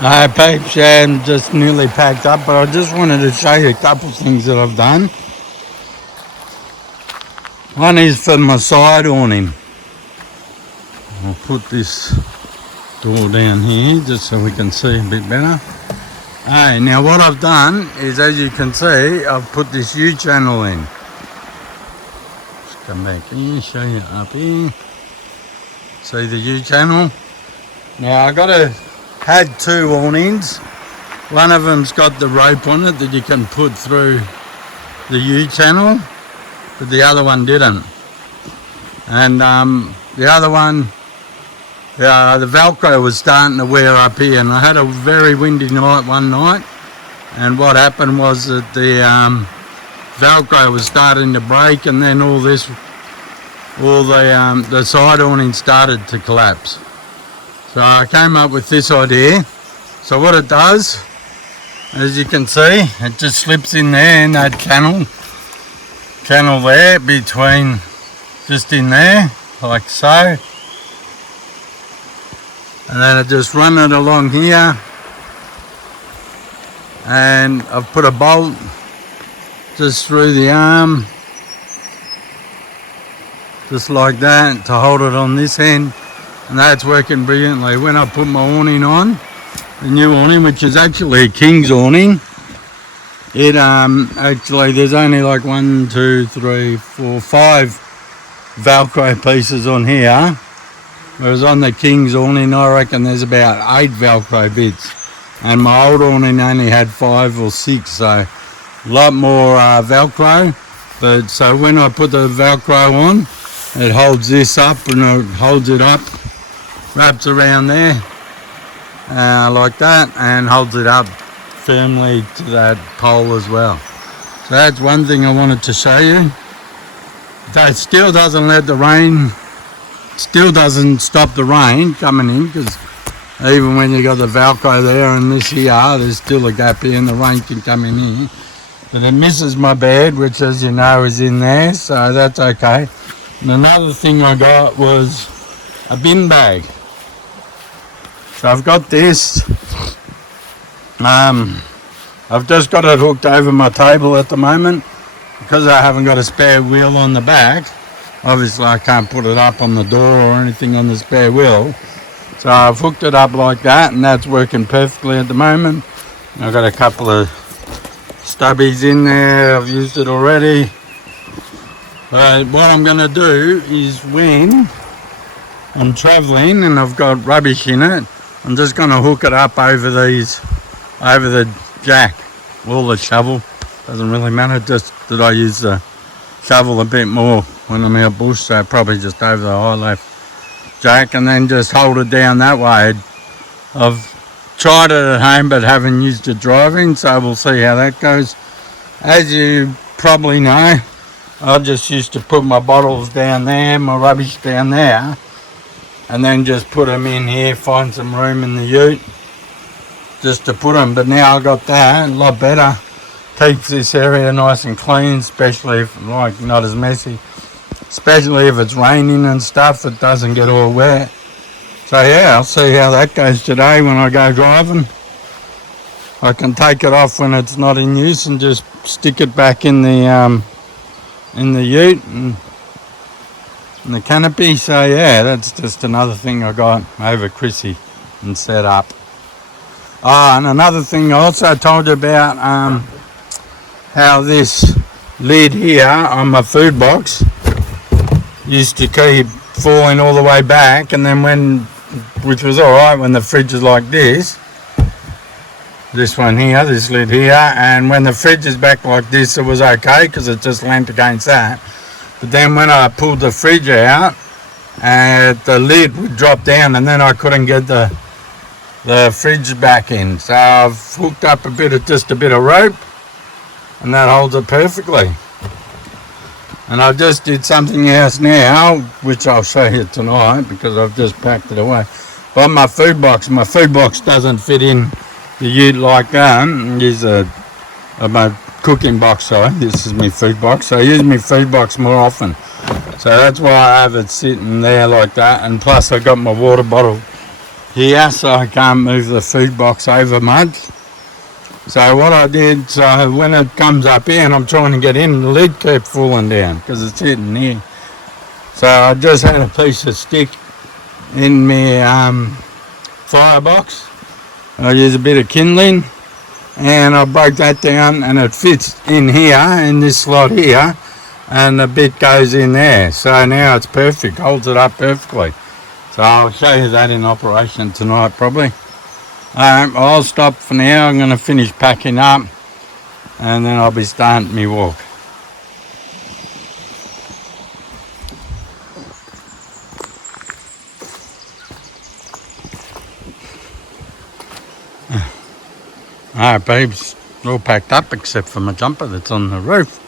Hi peeps, yeah, I'm just nearly packed up, but I just wanted to show you a couple of things that I've done. One is for my side awning. I'll put this door down here just so we can see a bit better. Hey, now what I've done is, as you can see, I've put this U-channel in. Let's come back here, show you up here. See the U-channel? Now I had two awnings. One of them's got the rope on it that you can put through the U-channel, but the other one didn't. And the other one, the Velcro was starting to wear up here, and I had a very windy night one night, and what happened was that the Velcro was starting to break, and then the side awning started to collapse. So I came up with this idea. So what it does, as you can see, it just slips in there in that channel there, between, just in there, like so. And then I just run it along here, and I've put a bolt just through the arm, just like that, to hold it on this end. And that's working brilliantly. When I put my awning on, the new awning, which is actually a King's awning, it actually, there's only like 1, 2, 3, 4, 5 Velcro pieces on here, whereas on the King's awning I reckon there's about 8 Velcro bits, and my old awning only had 5 or 6, so a lot more Velcro. But so when I put the Velcro on, it holds this up, and it holds it up, wraps around there like that, and holds it up firmly to that pole as well. So that's one thing I wanted to show you. That still doesn't let the rain, still doesn't stop the rain coming in, because even when you got the Velcro there and this here, there's still a gap here and the rain can come in here. But it misses my bed, which, as you know, is in there, so that's okay. And another thing I got was a bin bag. So I've got this. I've just got it hooked over my table at the moment, because I haven't got a spare wheel on the back. Obviously I can't put it up on the door or anything on the spare wheel. So I've hooked it up like that, and that's working perfectly at the moment. I've got a couple of stubbies in there. I've used it already. But what I'm going to do is, when I'm travelling and I've got rubbish in it, I'm just going to hook it up over the jack or the shovel. Doesn't really matter, just that I use the shovel a bit more when I'm out bush, so probably just over the high left jack, and then just hold it down that way. I've tried it at home but haven't used it driving, so we'll see how that goes. As you probably know, I just used to put my bottles down there, my rubbish down there, and then just put them in here, find some room in the ute just to put them. But now I got that, a lot better. Keeps this area nice and clean, especially if, like, not as messy. Especially if it's raining and stuff, it doesn't get all wet. So yeah, I'll see how that goes today when I go driving. I can take it off when it's not in use and just stick it back in the ute and in the canopy. So yeah, that's just another thing I got over Chrissy and set up. Oh, and another thing I also told you about, how this lid here on my food box used to keep falling all the way back, and then which was alright when the fridge is like this one here, this lid here, and when the fridge is back like this it was okay because it just leant against that. But then when I pulled the fridge out, the lid would drop down, and then I couldn't get the fridge back in. So I've hooked up just a bit of rope, and that holds it perfectly. And I've just did something else now, which I'll show you tonight because I've just packed it away. But my food box doesn't fit in the ute like that. Use my cooking box, sorry. This is my food box. So I use my food box more often. So that's why I have it sitting there like that. And plus I got my water bottle here, so I can't move the food box over much. So what I did, so when it comes up here and I'm trying to get in, the lid kept falling down because it's hitting here. So I just had a piece of stick in my firebox. I use a bit of kindling and I broke that down and it fits in here, in this slot here, and the bit goes in there. So now it's perfect, holds it up perfectly. So I'll show you that in operation tonight probably. I'll stop for now. I'm going to finish packing up and then I'll be starting my walk. Alright babes, all packed up except for my jumper that's on the roof.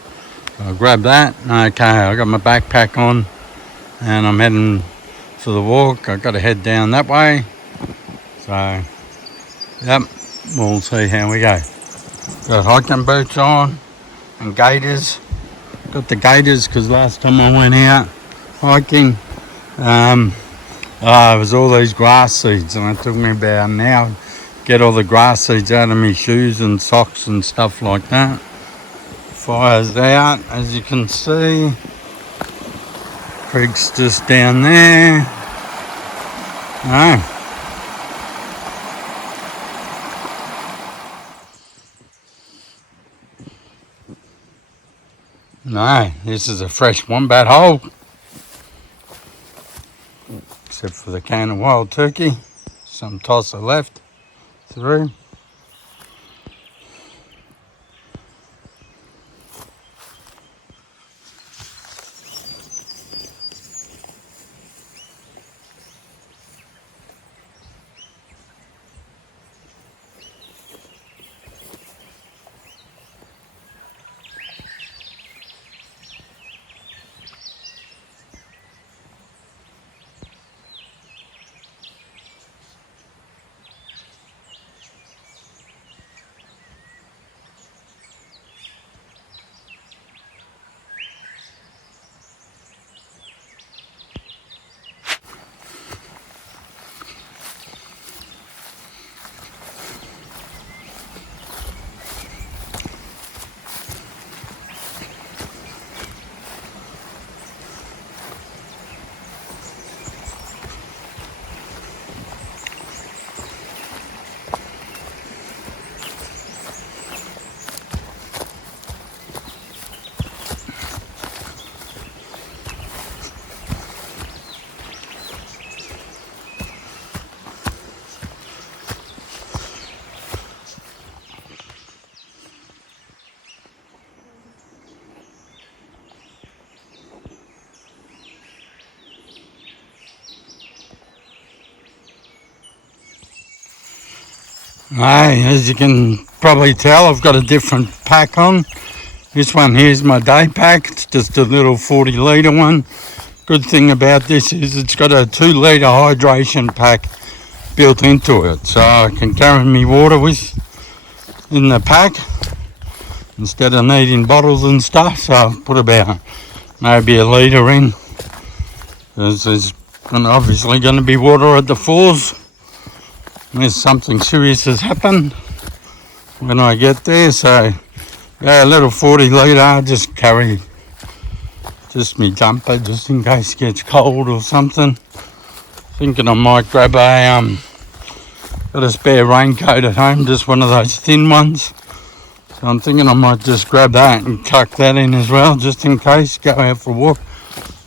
So I'll grab that. Okay, I got my backpack on and I'm heading for the walk. I've got to head down that way. So, yep, we'll see how we go. Got hiking boots on and gaiters. Got the gaiters because last time I went out hiking, it was all these grass seeds and it took me about an hour to get all the grass seeds out of my shoes and socks and stuff like that. Fire's out, as you can see. Creek's just down there. No, this is a fresh wombat hole. Except for the can of wild turkey. Some tosser left through. Hey, as you can probably tell, I've got a different pack on. This one here is my day pack. It's just a little 40 litre one. Good thing about this is it's got a 2 litre hydration pack built into it. So I can carry me water with in the pack instead of needing bottles and stuff. So I've put about maybe a litre in. There's obviously going to be water at the falls. Unless something serious has happened when I get there. So yeah, a little 40 litre, I'll just carry just me jumper just in case it gets cold or something. Thinking I might grab a got a spare raincoat at home, just one of those thin ones. So I'm thinking I might just grab that and tuck that in as well, just in case. Go out for a walk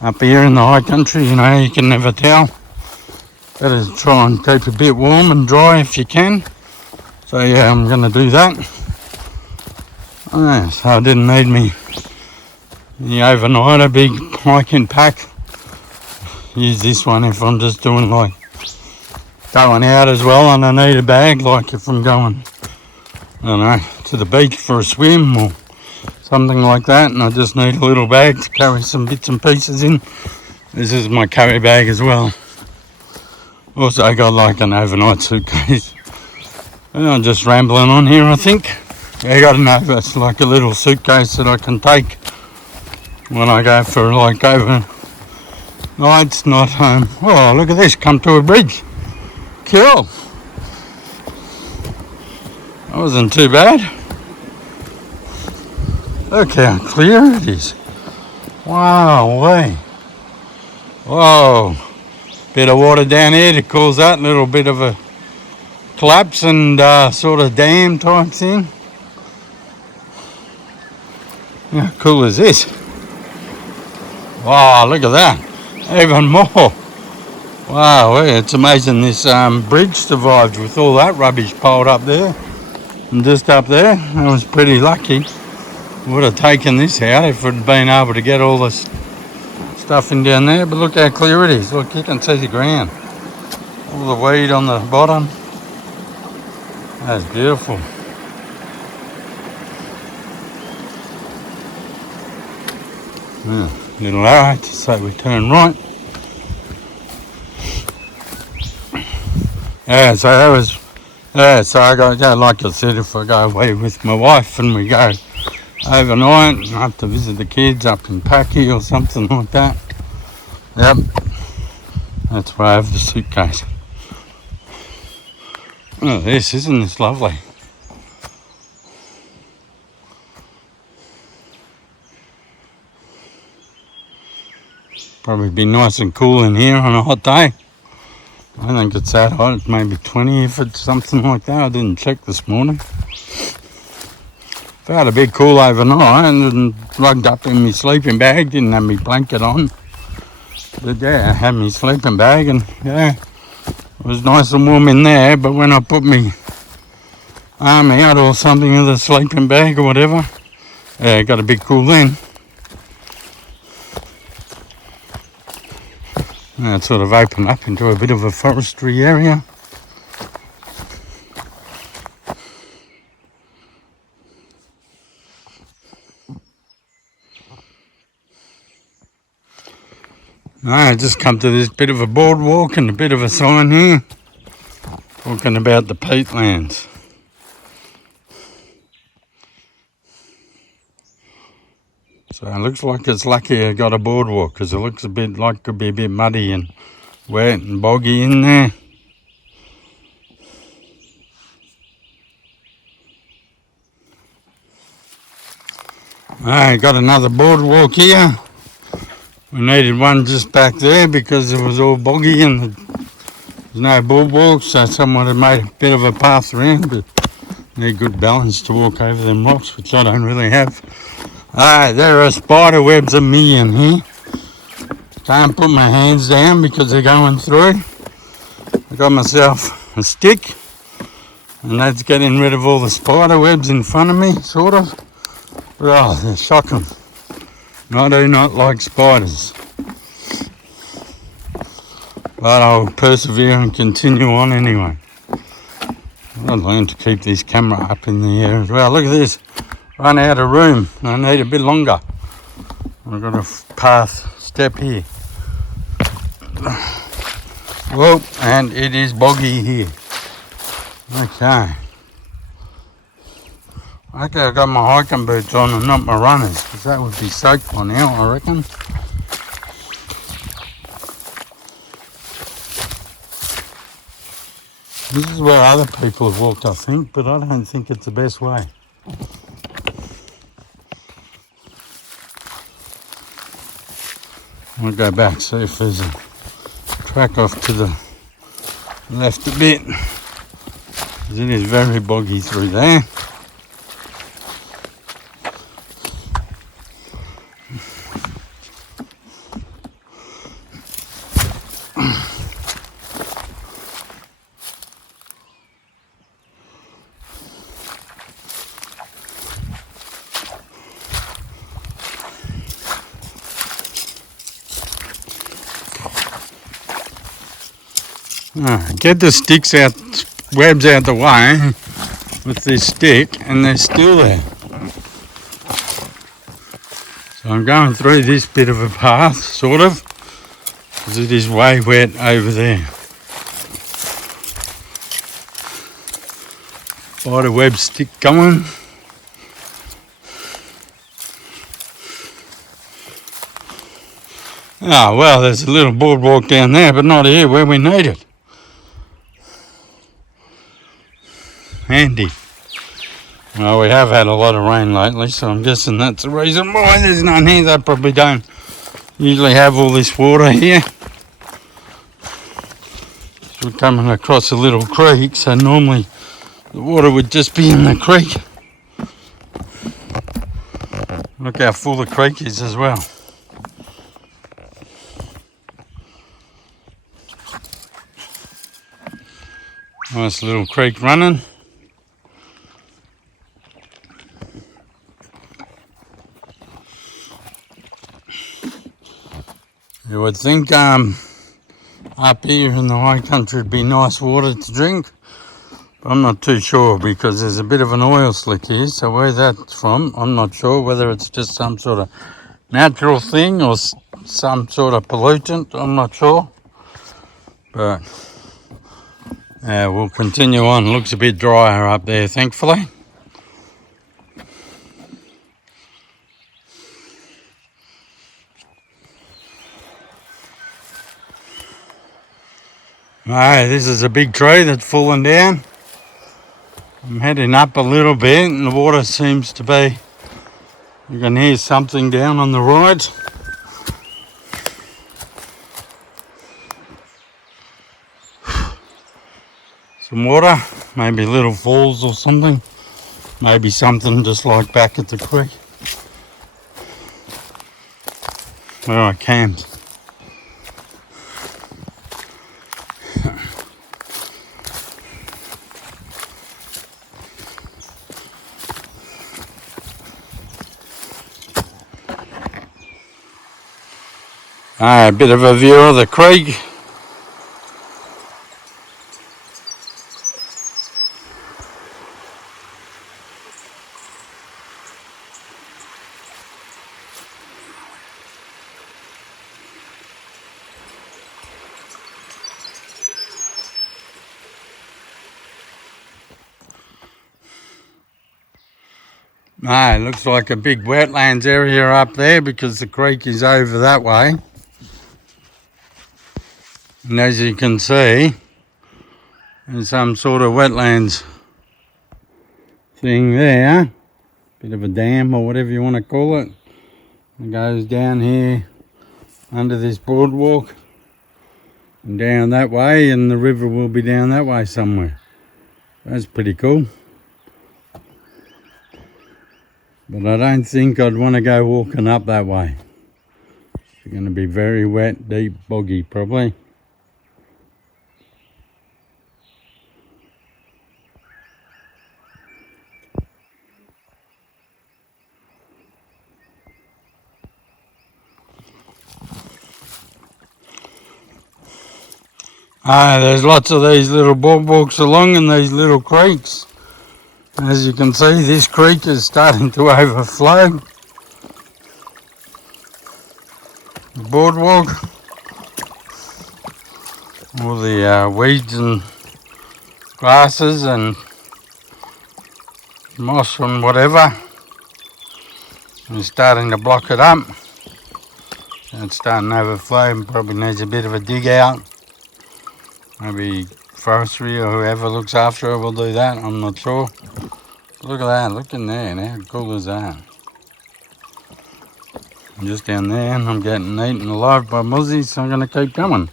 up here in the high country, you know, you can never tell. Better try and keep a bit warm and dry if you can. So yeah, I'm going to do that. So I didn't need me the overnighter big hiking pack. Use this one if I'm just doing like going out as well, and I need a bag like if I'm going, I don't know, to the beach for a swim or something like that, and I just need a little bag to carry some bits and pieces in. This is my carry bag as well. Also I got like an overnight suitcase. I'm just rambling on here, I think. I got it's like a little suitcase that I can take when I go for like overnights, not home. Oh, look at this, come to a bridge. cool. That wasn't too bad. Look how clear it is. Wow, way. Whoa. Bit of water down here to cause that little bit of a collapse and sort of dam type thing. How cool is this? Wow, look at that. Even more. Wow, it's amazing this bridge survived with all that rubbish piled up there. And just up there, I was pretty lucky. Would have taken this out if we'd been able to get all this stuff in down there. But look how clear it is. Look, you can see the ground. All the weed on the bottom. That's beautiful. Yeah, little arrow to say we turn right. Yeah, so that was, so I go, like I said, if I go away with my wife and we go overnight, I have to visit the kids up in Packy or something like that. Yep, that's where I have the suitcase. Oh, isn't this lovely? Probably be nice and cool in here on a hot day. I don't think it's that hot, it's maybe 20 if it's something like that. I didn't check this morning. Felt a bit cool overnight and rugged up in my sleeping bag, didn't have my blanket on. But yeah, I had my sleeping bag and yeah, it was nice and warm in there, but when I put my arm out or something with a sleeping bag or whatever, yeah, it got a bit cool then. And it sort of opened up into a bit of a forestry area. I just come to this bit of a boardwalk and a bit of a sign here talking about the peatlands. So it looks like it's lucky I got a boardwalk because it looks a bit like it could be a bit muddy and wet and boggy in there. I got another boardwalk here. We needed one just back there because it was all boggy and there's no boardwalk, so someone had made a bit of a path around, but need good balance to walk over them rocks, which I don't really have. There are spider webs a million here. Can't put my hands down because they're going through. I got myself a stick and that's getting rid of all the spider webs in front of me, sort of. Oh, they're shocking. I do not like spiders. But I'll persevere and continue on anyway. I've learned to keep this camera up in the air as well. Look at this. Run out of room. I need a bit longer. I've got a path step here. Well, and it is boggy here. Okay. Okay, I've got my hiking boots on and not my runners, because that would be soaked by now, I reckon. This is where other people have walked, I think, but I don't think it's the best way. I'll go back, see if there's a track off to the left a bit. It is very boggy through there. Get the sticks out, webs out the way with this stick, and they're still there. So I'm going through this bit of a path, sort of, because it is way wet over there. Spider web stick going. Oh, well, there's a little boardwalk down there, but not here where we need it. handy. Well, we have had a lot of rain lately, so I'm guessing that's the reason why there's none here. They probably don't usually have all this water here. We're coming across a little creek, so normally the water would just be in the creek. Look how full the creek is as well. Nice little creek running. You would think up here in the high country it'd be nice water to drink, but I'm not too sure because there's a bit of an oil slick here, so where that's from I'm not sure, whether it's just some sort of natural thing or some sort of pollutant, I'm not sure, but we'll continue on. Looks a bit drier up there, thankfully. Alright, this is a big tree that's fallen down. I'm heading up a little bit and the water seems to be, you can hear something down on the right. Some water, maybe little falls or something. Maybe something just like back at the creek where I camped. A bit of a view of the creek. It looks like a big wetlands area up there because the creek is over that way. And as you can see, there's some sort of wetlands thing there. Bit of a dam or whatever you want to call it. It goes down here under this boardwalk and down that way, and the river will be down that way somewhere. That's pretty cool. But I don't think I'd want to go walking up that way. It's going to be very wet, deep, boggy probably. There's lots of these little boardwalks along and these little creeks. As you can see, this creek is starting to overflow. The boardwalk, all the weeds and grasses and moss and whatever is starting to block it up. So it's starting to overflow and probably needs a bit of a dig out. Maybe forestry or whoever looks after it will do that, I'm not sure. Look at that, look in there, how cool is that? I'm just down there and I'm getting eaten alive by muzzies, so I'm going to keep coming.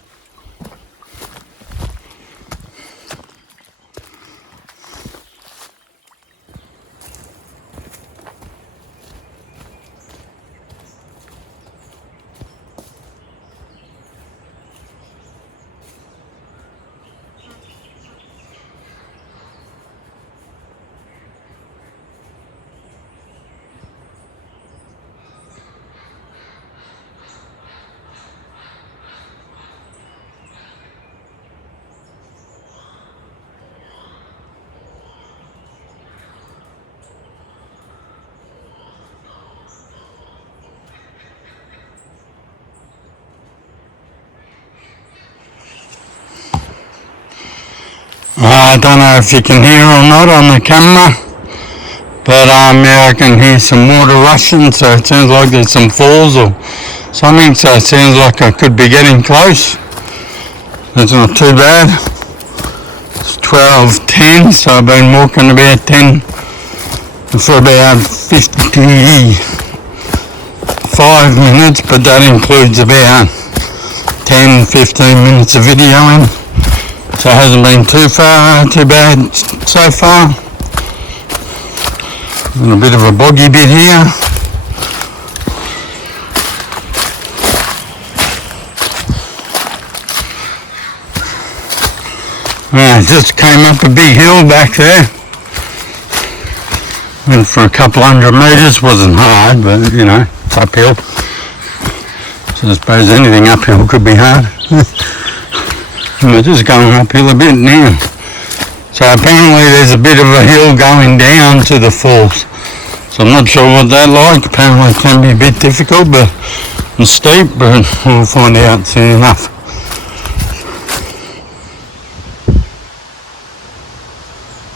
I don't know if you can hear or not on the camera, but yeah, I can hear some water rushing, so it sounds like there's some falls or something, so it sounds like I could be getting close. That's not too bad. It's 12:10, so I've been walking about 10 for about 55 minutes, but that includes about 10-15 minutes of videoing, so it hasn't been too bad so far. And a bit of a boggy bit here. I just came up a big hill back there. Went for a couple hundred metres, wasn't hard, but you know, it's uphill. So I suppose anything uphill could be hard. And we're just going uphill a bit now. So apparently there's a bit of a hill going down to the falls. So I'm not sure what that's like. Apparently it can be a bit difficult and steep, but we'll find out soon enough.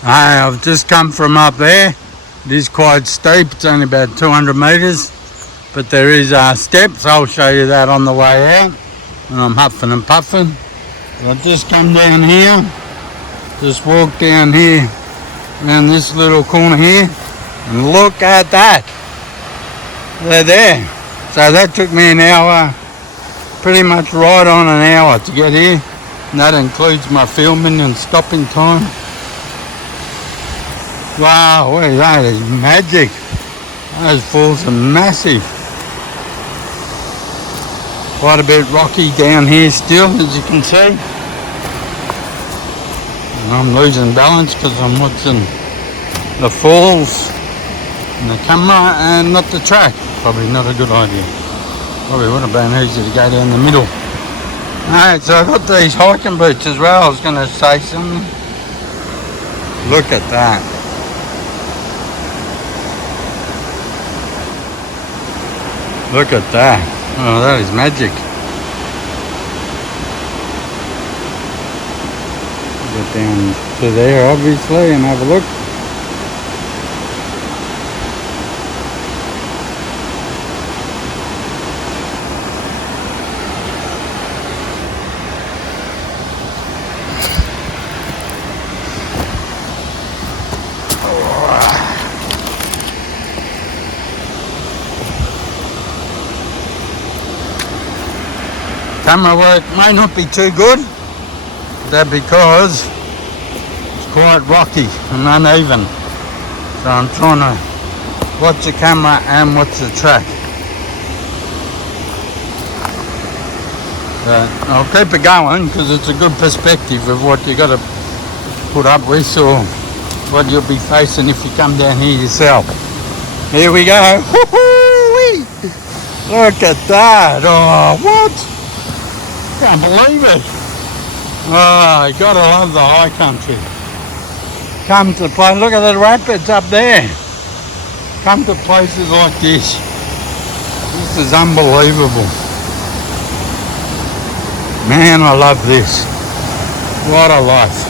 I've just come from up there. It is quite steep. It's only about 200 metres, but there is steps. I'll show you that on the way out. And I'm huffing and puffing. I've just come down here. Just walked down here, around this little corner here, and look at that. They're there. So that took me an hour, pretty much right on an hour to get here. And that includes my filming and stopping time. Wow, that is magic. Those falls are massive. Quite a bit rocky down here still, as you can see. And I'm losing balance because I'm watching the falls and the camera and not the track. Probably not a good idea. Probably would have been easy to go down the middle. Alright, so I've got these hiking boots as well. I was going to say something. Look at that. Look at that. Oh, that is magic. Get down to there, obviously, and have a look. Camera work may not be too good, that's because it's quite rocky and uneven. So I'm trying to watch the camera and watch the track. But I'll keep it going because it's a good perspective of what you got to put up with or what you'll be facing if you come down here yourself. Here we go. Woo-hoo-wee. Look at that. Oh, what? Can't believe it. Oh, you gotta love the high country. Come to play. Look at the rapids up there. Come to places like this. This is unbelievable. Man, I love this. What a life.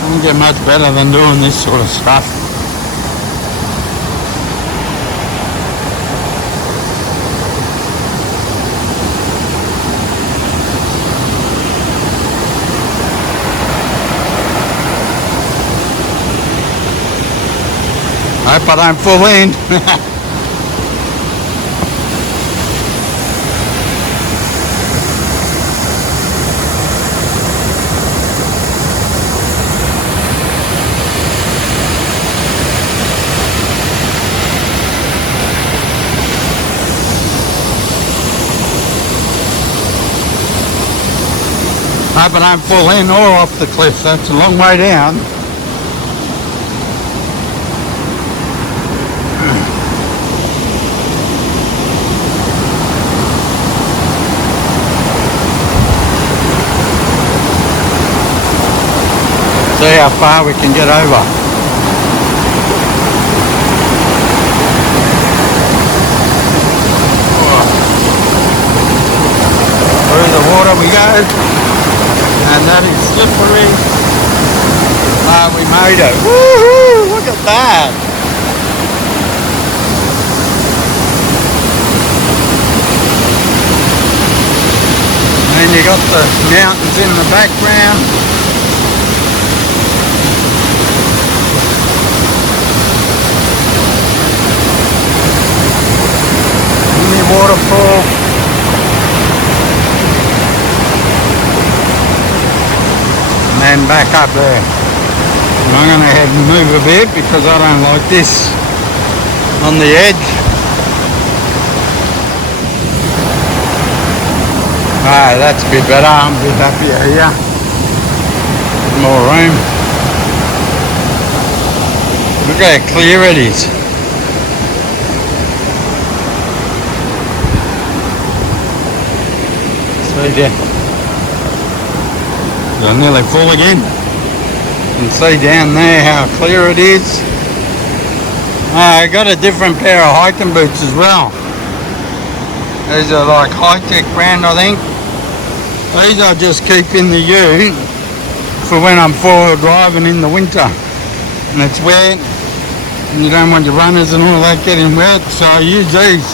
Doesn't get much better than doing this sort of stuff. I hope I don't fall in. I hope I don't fall in or off the cliff. That's a long way down. See how far we can get over. Through the water we go, and that is slippery. We made it. Woohoo! Look at that. And you got the mountains in the background. waterfall. And then back up there. And I'm going to head and move a bit because I don't like this on the edge. Ah, that's a bit better. I'm a bit happier here. More room. Look how clear it is. See there. They're nearly full again. You can see down there how clear it is. I got a different pair of hiking boots as well. These are like high-tech brand, I think. These I just keep in the ute for when I'm forward driving in the winter and it's wet and you don't want your runners and all that getting wet, so I use these.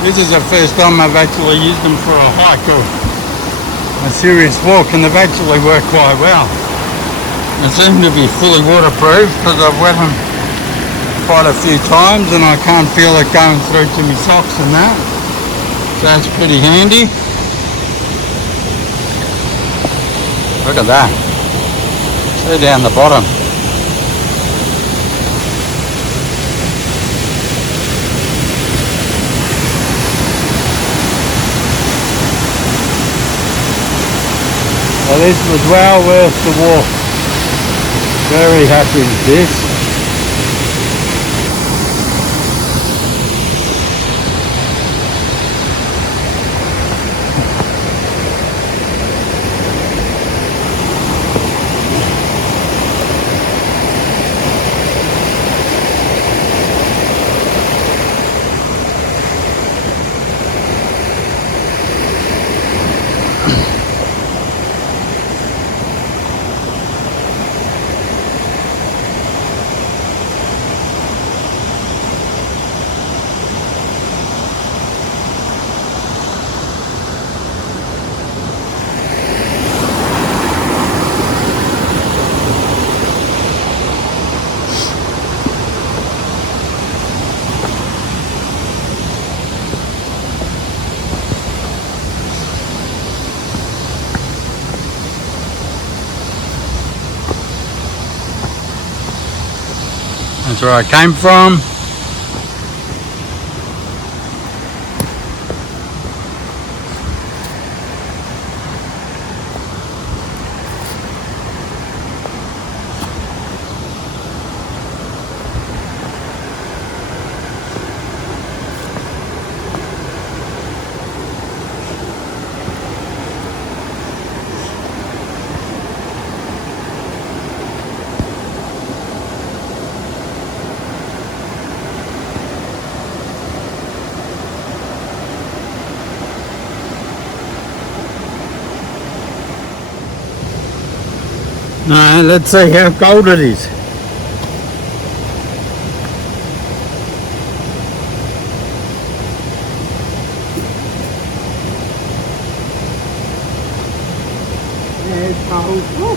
This is the first time I've actually used them for a hike or a serious walk, and they've actually worked quite well. They seem to be fully waterproof because I've wet them quite a few times and I can't feel it going through to my socks and that, so that's pretty handy. Look at that. See down the bottom. So this was well worth the walk. Very happy with this. That's where I came from. Now let's see how cold it is. Yeah, it's cold. Woo.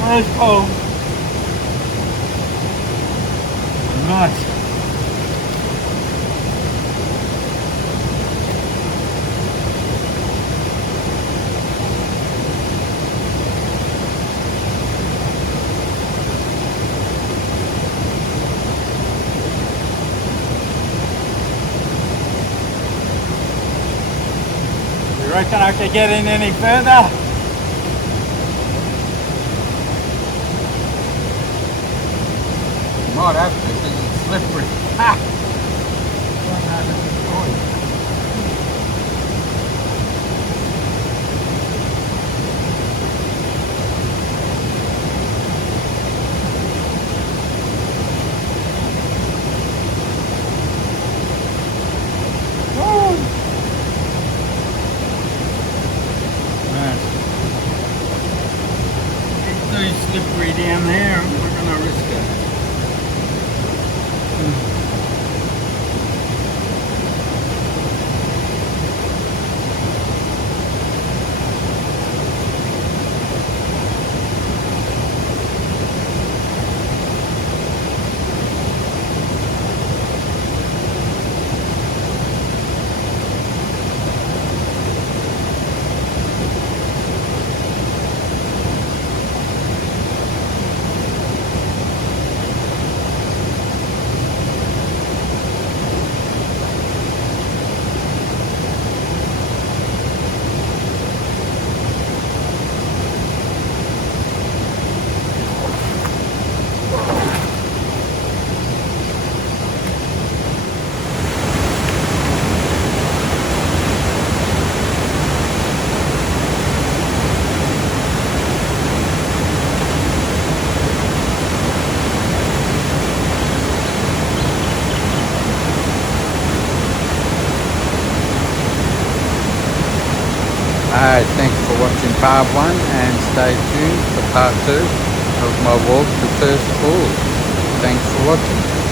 That's cold. Nice. You reckon I could get in any further? Might have to because it's slippery. Ha! It's too slippery down there. We're going to risk it. Anyway, thanks for watching part 1 and stay tuned for part 2 of my walk to First Falls. Thanks for watching.